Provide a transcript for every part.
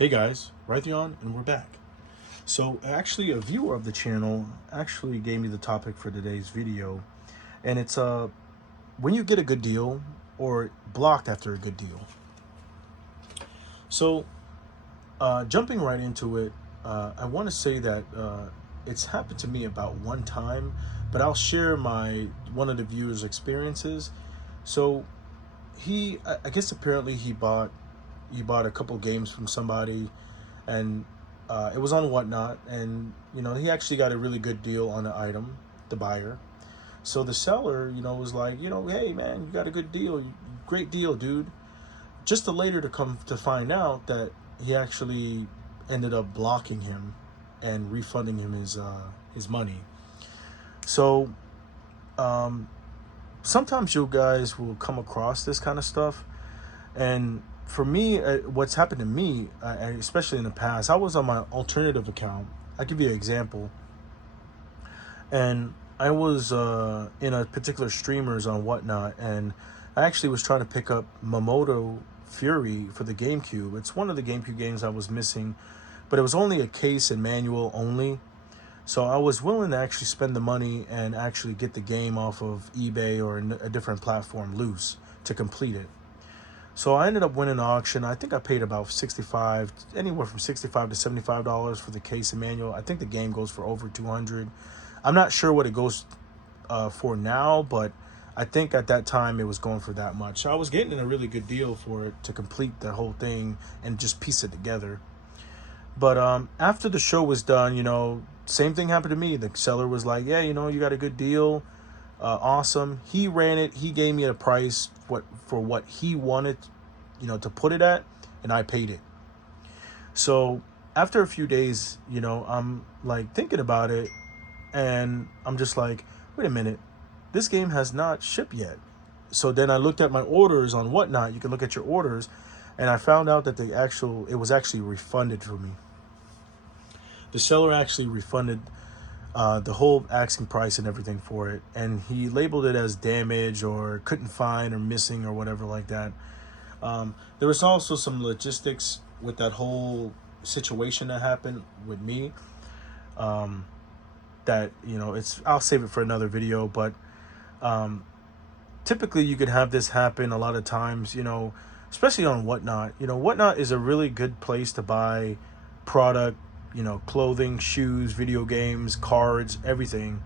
Hey guys, Raytheon, and we're back. So actually a viewer of the channel actually gave me the topic for today's video, and it's when you get a good deal or blocked after a good deal. So jumping right into it, I want to say that it's happened to me about one time, but I'll share my one of the viewers' experiences. So I guess apparently he bought a couple games from somebody, and it was on Whatnot, and he actually got a really good deal on the item, the buyer. So the seller, was like, hey man, you got a good deal, great deal, dude. Just to later to come to find out that he actually ended up blocking him and refunding him his money. So sometimes you guys will come across this kind of stuff, and for me, what's happened to me, especially in the past, I was on my alternative account. I'll give you an example. And I was in a particular streamers on Whatnot, and I actually was trying to pick up Mamoto Fury for the GameCube. It's one of the GameCube games I was missing, but it was only a case and manual only. So I was willing to actually spend the money and actually get the game off of eBay or a different platform loose to complete it. So I ended up winning the auction. I think I paid about anywhere from $65 to $75 for the case and manual. I think the game goes for over 200. I'm not sure what it goes for now, but I think at that time it was going for that much. So I was getting a really good deal for it to complete the whole thing and just piece it together. But after the show was done, same thing happened to me. The seller was like, yeah, you got a good deal. Awesome. He ran it. He gave me a price for what he wanted, to put it at, and I paid it. So after a few days, I'm like thinking about it, and I'm just like, wait a minute, this game has not shipped yet. So then I looked at my orders on Whatnot. You can look at your orders, and I found out that it was actually refunded for me. The seller actually refunded the whole asking price and everything for it, and he labeled it as damaged or couldn't find or missing or whatever like that. There was also some logistics with that whole situation that happened with me, that I'll save it for another video, but typically you could have this happen a lot of times, especially on Whatnot. Whatnot is a really good place to buy product, clothing, shoes, video games, cards, everything.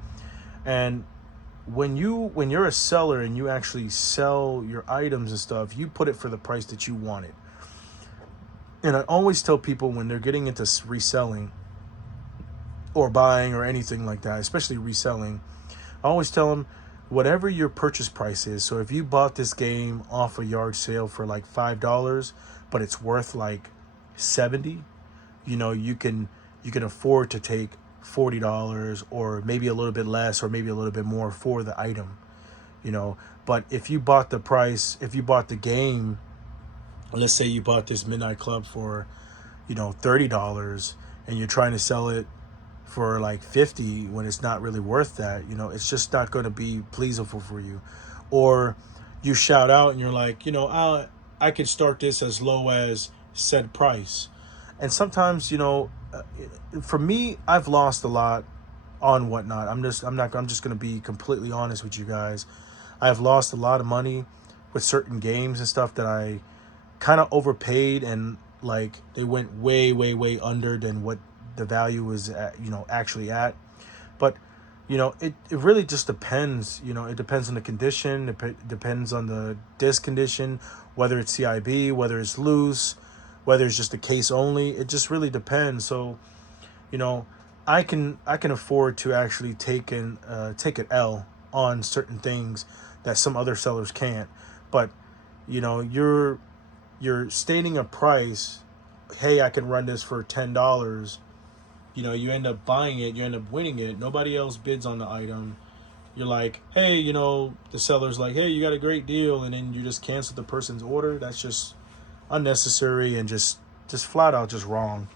And when you're a seller and you actually sell your items and stuff, you put it for the price that you want it. And I always tell people when they're getting into reselling or buying or anything like that, especially reselling, I always tell them whatever your purchase price is. So if you bought this game off a yard sale for like $5, but it's worth like 70, you can afford to take $40 or maybe a little bit less or maybe a little bit more for the item. But if you bought the game, let's say you bought this Midnight Club for $30, and you're trying to sell it for like 50 when it's not really worth that, it's just not going to be pleasable for you. Or you shout out and you're like, I can start this as low as said price. And sometimes, for me, I've lost a lot on Whatnot. I'm just going to be completely honest with you guys. I've lost a lot of money with certain games and stuff that I kind of overpaid, and like they went way, way, way under than what the value was at, actually at. But it really just depends. It depends on the condition. It depends on the disc condition, whether it's CIB, whether it's loose, whether it's just a case only. It just really depends. So I can afford to actually take an L on certain things that some other sellers can't. But you're stating a price. Hey, I can run this for $10. You end up buying it, you end up winning it, nobody else bids on the item. You're like, hey, the seller's like, hey, you got a great deal, and then you just cancel the person's order. That's just unnecessary and just flat out just wrong.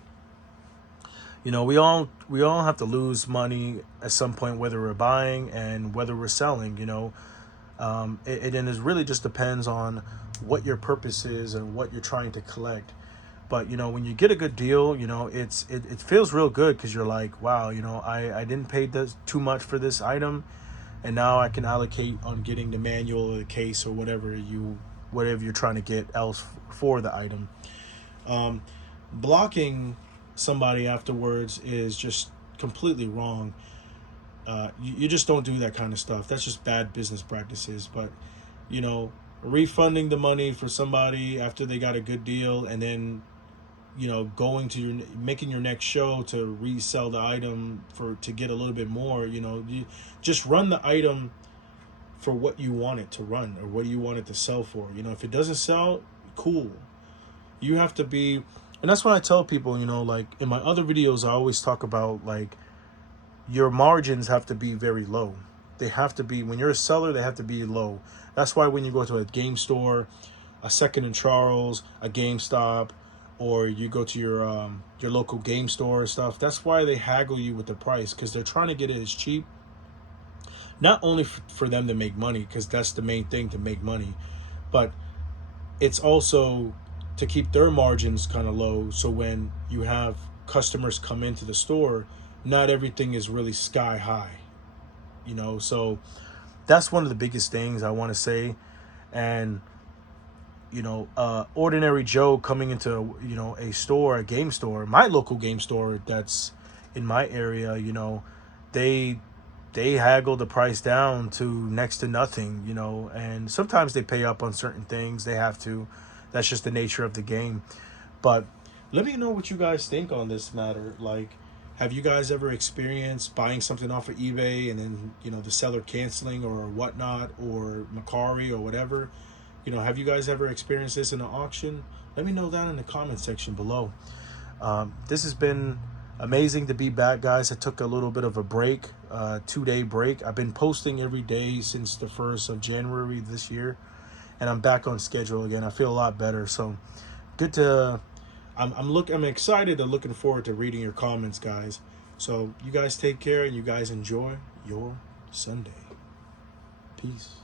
We all have to lose money at some point, whether we're buying and whether we're selling. And it really just depends on what your purpose is and what you're trying to collect. But, when you get a good deal, it feels real good, because you're like, wow, I didn't pay this too much for this item, and now I can allocate on getting the manual or the case or whatever you're trying to get else for the item. Blocking somebody afterwards is just completely wrong. You just don't do that kind of stuff. That's just bad business practices. But, refunding the money for somebody after they got a good deal, and then going to making your next show to resell the item to get a little bit more. You just run the item for what you want it to run, or what you want it to sell for. If it doesn't sell, cool. You have to be, and that's what I tell people. Like in my other videos, I always talk about, like, your margins have to be very low. They have to be, when you're a seller, they have to be low. That's why when you go to a game store, a Second and Charles, a GameStop, or you go to your local game store and stuff, that's why they haggle you with the price, because they're trying to get it as cheap. Not only for them to make money, because that's the main thing, to make money, but it's also to keep their margins kind of low, so when you have customers come into the store, not everything is really sky high. So that's one of the biggest things I want to say. And ordinary Joe coming into a store, a game store, my local game store that's in my area, they haggle the price down to next to nothing, and sometimes they pay up on certain things. They have to. That's just the nature of the game. But let me know what you guys think on this matter. Like, have you guys ever experienced buying something off of eBay and then, the seller canceling or whatnot, or Mercari or whatever? Have you guys ever experienced this in an auction? Let me know down in the comment section below. This has been amazing to be back, guys. I took a little bit of a break, 2-day break. I've been posting every day since the 1st of January this year, and I'm back on schedule again. I feel a lot better. So good to, I'm excited and looking forward to reading your comments, guys. So you guys take care, and you guys enjoy your Sunday. Peace.